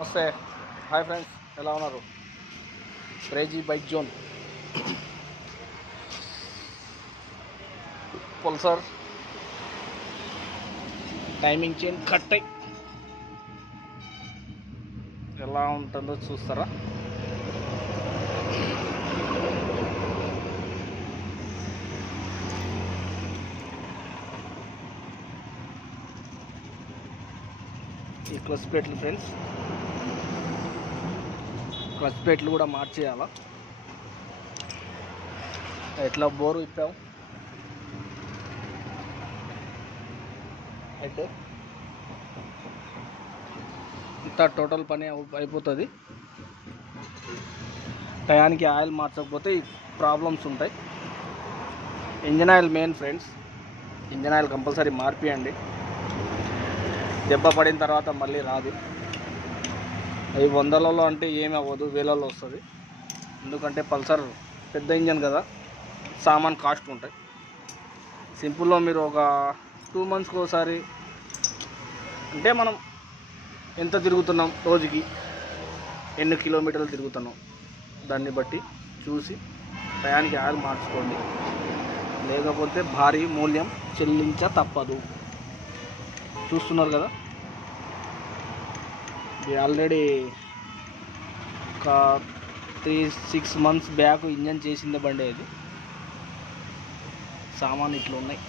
నమస్తే, hi friends, ఎలా ఉన్నారు? Crazy bike zone Pulsar timing chain cut అయ్యి ఎలా ఉంటుందో చూస్తారా? ఈ క్లచ్ ప్లేట్లు ఫ్రెండ్స్, క్లచ్ ప్లేట్లు కూడా మార్చేయాలా. ఎట్లా బోరు ఇప్పాము అయితే ఇంత టోటల్ పని అయిపోతుంది. టయానికి ఆయిల్ మార్చకపోతే ప్రాబ్లమ్స్ ఉంటాయి. Engine oil main friends, engine oil compulsory మార్పియండి. దెబ్బ పడిన తర్వాత మళ్ళీ రాదు. అవి వందలలో అంటే ఏమి అవ్వదు, వేలలో వస్తుంది. ఎందుకంటే పల్సర్ పెద్ద ఇంజన్ కదా, సామాన్ కాస్ట్ ఉంటాయి. సింపుల్లో మీరు ఒక 2 monthsకి ఒకసారి అంటే మనం ఎంత తిరుగుతున్నాం, రోజుకి ఎన్ని కిలోమీటర్లు తిరుగుతున్నాం, దాన్ని బట్టి చూసి టయానికి ఆయిల్ మార్చుకోండి. లేకపోతే భారీ మూల్యం చెల్లించ తప్పదు. చూస్తున్నారు కదా, ఇది ఆల్రెడీ ఒక 3-6 months బ్యాక్ ఇంజన్ చేసిందే బండి. అది సామాన్ ఇట్లా ఉన్నాయి.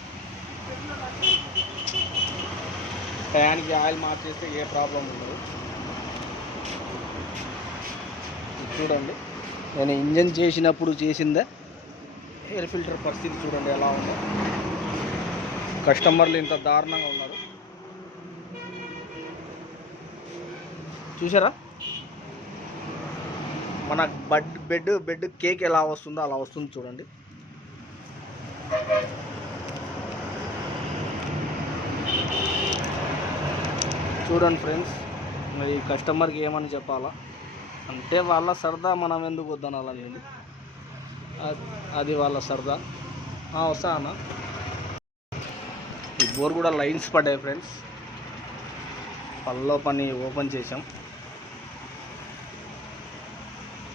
టయానికి ఆయిల్ మార్చేస్తే ఏ ప్రాబ్లం ఉండదు. చూడండి, నేను ఇంజన్ చేసినప్పుడు చేసిందే. ఎయిర్ ఫిల్టర్ పరిస్థితి చూడండి ఎలా ఉందో. కస్టమర్లు ఇంత దారుణంగా ఉన్నారు చూసారా? మన బెడ్ కేక్ ఎలా వస్తుందో అలా వస్తుంది చూడండి. చూడండి ఫ్రెండ్స్, మరి కస్టమర్కి ఏమని చెప్పాలా అంటే వాళ్ళ సరదా, మనం ఎందుకు వద్దనాలి? అది వాళ్ళ సరదా. వస్తా అన్న. ఈ బోర్ కూడా లైన్స్ పడ్డాయి ఫ్రెండ్స్. పల్లో పని ఓపెన్ చేసాం,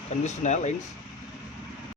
కనిపిస్తున్నాయా లైన్స్?